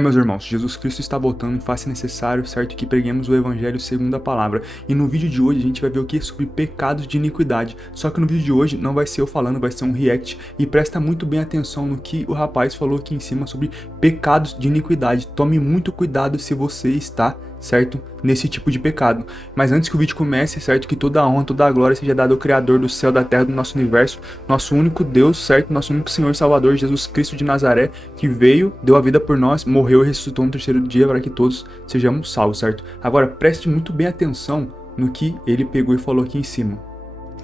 Meus irmãos, Jesus Cristo está voltando e faz necessário, certo, que preguemos o Evangelho segundo a palavra. E no vídeo de hoje a gente vai ver o que? Sobre pecados de iniquidade. Só que no vídeo de hoje não vai ser eu falando, vai ser um react. E presta muito bem atenção no que o rapaz falou aqui em cima sobre pecados de iniquidade. Tome muito cuidado se você está, certo, nesse tipo de pecado. Mas antes que o vídeo comece, certo, que toda a honra, toda a glória seja dada ao Criador do céu, da terra, do nosso universo, nosso único Deus, certo, nosso único Senhor e Salvador, Jesus Cristo de Nazaré, que veio, deu a vida por nós, morreu e ressuscitou no terceiro dia para que todos sejamos salvos, certo? Agora, preste muito bem atenção no que ele pegou e falou aqui em cima.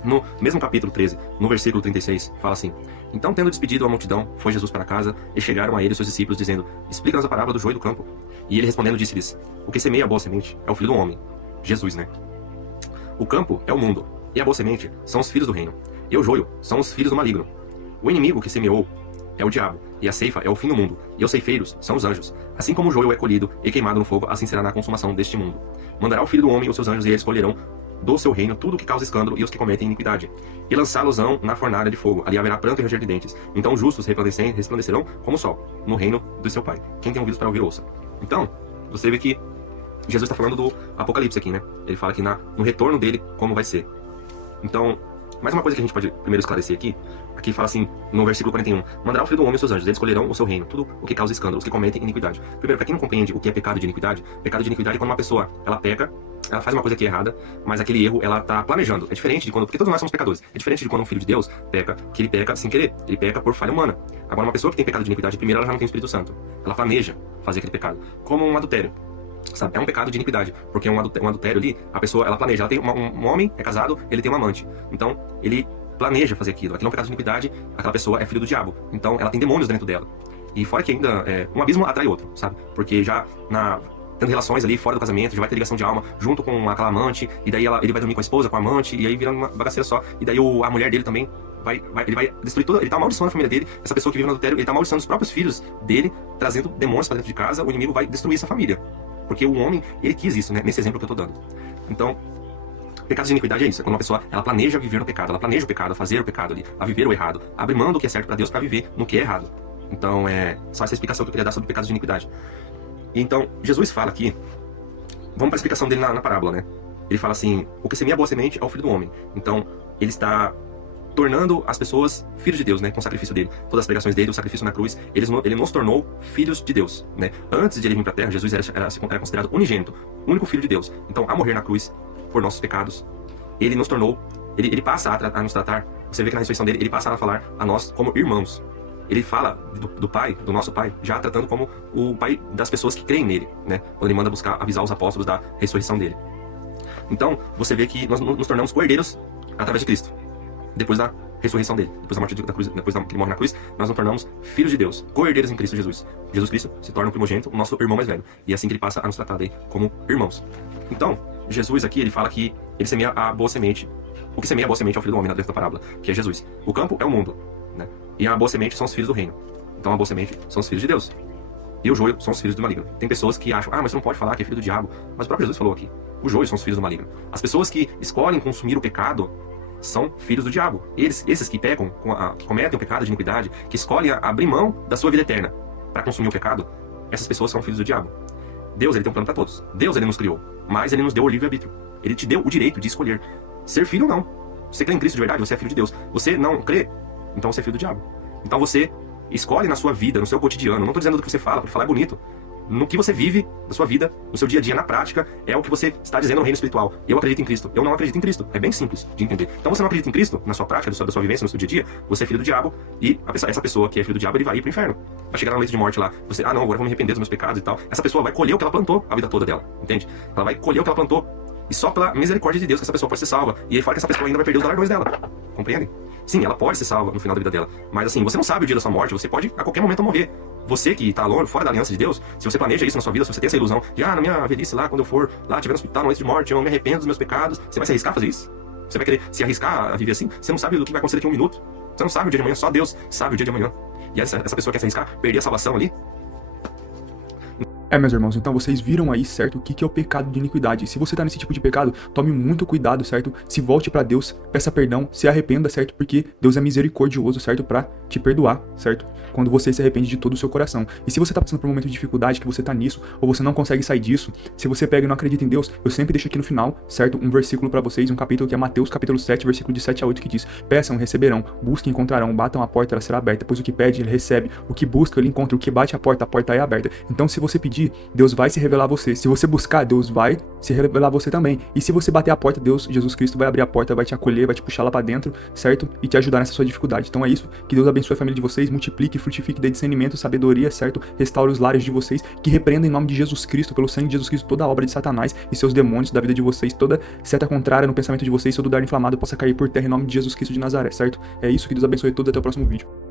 No mesmo capítulo 13, no versículo 36, fala assim: Então, tendo despedido a multidão, foi Jesus para casa, e chegaram a ele seus discípulos, dizendo: Explica-nos a parábola do joio do campo. E ele respondendo disse-lhes: O que semeia a boa semente é o filho do homem. Jesus, né? O campo é o mundo, e a boa semente são os filhos do reino, e o joio são os filhos do maligno. O inimigo que semeou é o diabo, e a ceifa é o fim do mundo, e os ceifeiros são os anjos. Assim como o joio é colhido e queimado no fogo, assim será na consumação deste mundo. Mandará o filho do homem os seus anjos, e eles colherão do seu reino tudo o que causa escândalo e os que cometem iniquidade, e lançá-los-ão na fornalha de fogo. Ali haverá pranto e ranger de dentes. Então os justos resplandecerão como o sol, no reino do seu Pai. Quem tem ouvidos para ouvir, ouça. Então, você vê que Jesus está falando do Apocalipse aqui, né? Ele fala aqui no retorno dele, como vai ser. Então, mais uma coisa que a gente pode primeiro esclarecer aqui fala assim, no versículo 41, Mandará o filho do homem os seus anjos, eles escolherão o seu reino, tudo o que causa escândalo, os que cometem iniquidade. Primeiro, para quem não compreende o que é pecado de iniquidade é quando uma pessoa, ela peca, ela faz uma coisa que é errada, mas aquele erro, ela tá planejando. É diferente de quando, porque todos nós somos pecadores, é diferente de quando um filho de Deus peca, que ele peca sem querer, ele peca por falha humana. Agora, uma pessoa que tem pecado de iniquidade, primeiro, ela já não tem o Espírito Santo, ela planeja fazer aquele pecado, como um adultério. Sabe? É um pecado de iniquidade, porque um adultério ali, a pessoa, ela planeja, ela tem um homem, é casado, ele tem uma amante, então ele planeja fazer aquilo é um pecado de iniquidade, aquela pessoa é filho do diabo, então ela tem demônios dentro dela, e fora que ainda, um abismo atrai outro, sabe, porque já tendo relações ali fora do casamento, já vai ter ligação de alma junto com aquela amante, e daí ele vai dormir com a esposa, com a amante, e aí vira uma bagaceira só, e daí a mulher dele também ele vai destruir toda, ele tá amaldiçoando a família dele, essa pessoa que vive no adultério, ele tá amaldiçoando os próprios filhos dele, trazendo demônios para dentro de casa, o inimigo vai destruir essa família. Porque o homem, ele quis isso, né? Nesse exemplo que eu tô dando. Então, pecado de iniquidade é isso. É quando uma pessoa, ela planeja viver no pecado. Ela planeja o pecado, fazer o pecado ali. A viver o errado. Abre mão do que é certo para Deus para viver no que é errado. Então, só essa explicação que eu queria dar sobre pecados de iniquidade. E então, Jesus fala aqui... Vamos para a explicação dele na parábola, né? Ele fala assim... O que semeia a boa semente é o filho do homem. Então, ele está tornando as pessoas filhos de Deus, né? Com o sacrifício dele. Todas as pregações dele, o sacrifício na cruz, ele nos tornou filhos de Deus, né? Antes de ele vir para a terra, Jesus era considerado unigênito, único filho de Deus. Então, ao morrer na cruz por nossos pecados, ele nos tornou, ele passa a nos tratar, você vê que na ressurreição dele, ele passa a falar a nós como irmãos. Ele fala do Pai, do nosso Pai, já tratando como o Pai das pessoas que creem nele, né? Quando ele manda buscar, avisar os apóstolos da ressurreição dele. Então, você vê que nós nos tornamos co-herdeiros através de Cristo. Depois da ressurreição dele, depois da morte da cruz, depois que ele morre na cruz, nós nos tornamos filhos de Deus, co-herdeiros em Cristo Jesus. Jesus Cristo se torna o primogênito, o nosso irmão mais velho. E é assim que ele passa a nos tratar daí como irmãos. Então, Jesus aqui, ele fala que ele semeia a boa semente. O que semeia a boa semente é o filho do homem, dentro da parábola, que é Jesus. O campo é o mundo, né? E a boa semente são os filhos do reino. Então a boa semente são os filhos de Deus. E o joio são os filhos do maligno. Tem pessoas que acham, mas você não pode falar que é filho do diabo. Mas o próprio Jesus falou aqui, o joio são os filhos do maligno. As pessoas que escolhem consumir o pecado são filhos do diabo. Esses que pecam, que cometem o pecado de iniquidade, que escolhem abrir mão da sua vida eterna para consumir o pecado, essas pessoas são filhos do diabo. Deus, ele tem um plano para todos. Deus, ele nos criou, mas ele nos deu o livre-arbítrio. Ele te deu o direito de escolher ser filho ou não. Você crê em Cristo de verdade, você é filho de Deus. Você não crê, então você é filho do diabo. Então você escolhe na sua vida, no seu cotidiano, não estou dizendo do que você fala, porque falar é bonito, no que você vive da sua vida, no seu dia a dia, na prática, é o que você está dizendo no reino espiritual. Eu acredito em Cristo, eu não acredito em Cristo. É bem simples de entender. Então você não acredita em Cristo, na sua prática, da sua vivência, no seu dia a dia, você é filho do diabo, e essa pessoa que é filho do diabo, ele vai ir pro inferno. Vai chegar na noite de morte lá, você, não, agora eu vou me arrepender dos meus pecados e tal. Essa pessoa vai colher o que ela plantou a vida toda dela, entende? Ela vai colher o que ela plantou, e só pela misericórdia de Deus que essa pessoa pode ser salva. E aí fala que essa pessoa ainda vai perder os galardões dela. Compreendem? Sim, ela pode ser salva no final da vida dela. Mas assim, você não sabe o dia da sua morte, você pode a qualquer momento morrer. Você que está longe, fora da aliança de Deus, se você planeja isso na sua vida, se você tem essa ilusão de, na minha velhice lá, quando eu for lá, estiver no hospital, no leito de morte, eu me arrependo dos meus pecados, você vai se arriscar a fazer isso? Você vai querer se arriscar a viver assim? Você não sabe do que vai acontecer daqui a um minuto. Você não sabe o dia de amanhã, só Deus sabe o dia de amanhã. E essa pessoa quer se arriscar, perder a salvação ali. Meus irmãos, então vocês viram aí, certo, o que é o pecado de iniquidade. Se você tá nesse tipo de pecado, tome muito cuidado, certo? Se volte pra Deus, peça perdão, se arrependa, certo? Porque Deus é misericordioso, certo? Pra te perdoar, certo? Quando você se arrepende de todo o seu coração. E se você tá passando por um momento de dificuldade, que você tá nisso, ou você não consegue sair disso, se você pega e não acredita em Deus, eu sempre deixo aqui no final, certo? Um versículo pra vocês, um capítulo que é Mateus, capítulo 7, versículo de 7 a 8, que diz: peçam, receberão, busquem, encontrarão, batam a porta, ela será aberta, pois o que pede, ele recebe, o que busca, ele encontra, o que bate a porta é aberta. Então, se você pedir, Deus vai se revelar a você. Se você buscar, Deus vai se revelar a você também. E se você bater a porta, Deus, Jesus Cristo, vai abrir a porta, vai te acolher, vai te puxar lá pra dentro, certo? E te ajudar nessa sua dificuldade. Então é isso. Que Deus abençoe a família de vocês, multiplique, frutifique, dê discernimento, sabedoria, certo? Restaure os lares de vocês, que repreenda em nome de Jesus Cristo, pelo sangue de Jesus Cristo, toda a obra de Satanás e seus demônios da vida de vocês, toda seta contrária no pensamento de vocês, todo dardo inflamado possa cair por terra em nome de Jesus Cristo de Nazaré, certo? É isso, que Deus abençoe todos, até o próximo vídeo.